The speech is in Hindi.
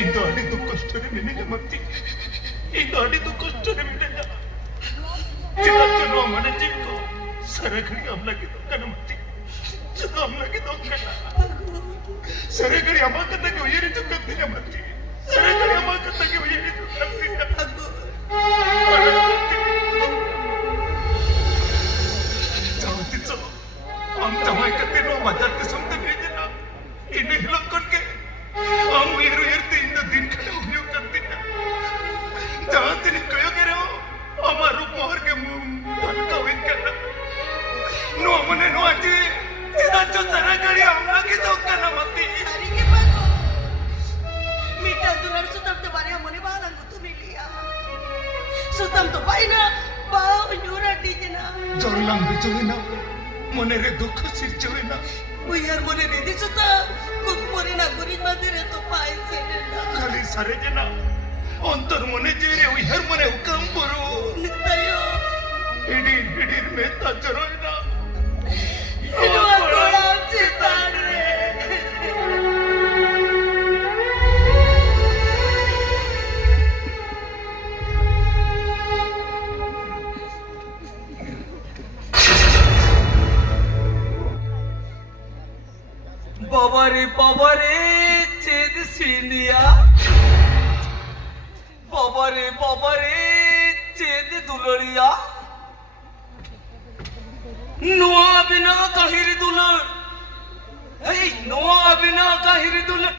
ಇಂದು ಆಡಿದ್ದು ಕಷ್ಟನೇ ನಿನಗೆ ಮತ್ತಿ ಇಂದು ಆಡಿದ್ದು ಕಷ್ಟನೇ ಮಿನೆಲ್ಲ ಚಿರಚನು ಮನೆ ಚಿಕ್ಕು ಸರಗಡಿ ಅಮ್ಲಾಗಿದ್ದು ಕಣ ಮತ್ತಿ ಅಮ್ಲಾಗಿದ್ದು ಕಣ ಸರಗಡಿ ಅಮಾಕತ್ತಾಗಿ ಉಯರಿದ್ದು ಕತ್ತಿನ ಮತ್ತಿ ಸರಗಡಿ ಅಮಾಕತ್ತಾಗಿ ಉಯರಿದ್ದು ಕತ್ತಿನ जाऊतीच आमच्या मायकाते नो मजाते समते भेजना इने हिलकोन के हम येरू येरते इंद दिन खडे उयो करते जाते नि कयो के रो अमर रूप मोहर के हल्का विन के नो मने नो आजी सीधा जो सारा गाड़ी हमला के तो करना मती सारी के पाको मीठा दुलर सुतम ते बारे मने बादन को तू मिलिया सुतम तो पाइना बाव न्यूरा डीजना जोरलांग बिचोविना मने रे दुख सिरचोविना उयार मने निधि सुता कुक मोरे ना गुरी मंदिरे तो पाई से ना खाली सारे जना अंतर मने जेरे उयार मने हुकम करो नितायो इडी में ता जरोइना इनो बड़ा चितान रे बाबारे चेद सीनिया बाबारे चेद दुलरिया नुआ बिना काहिरी दुलर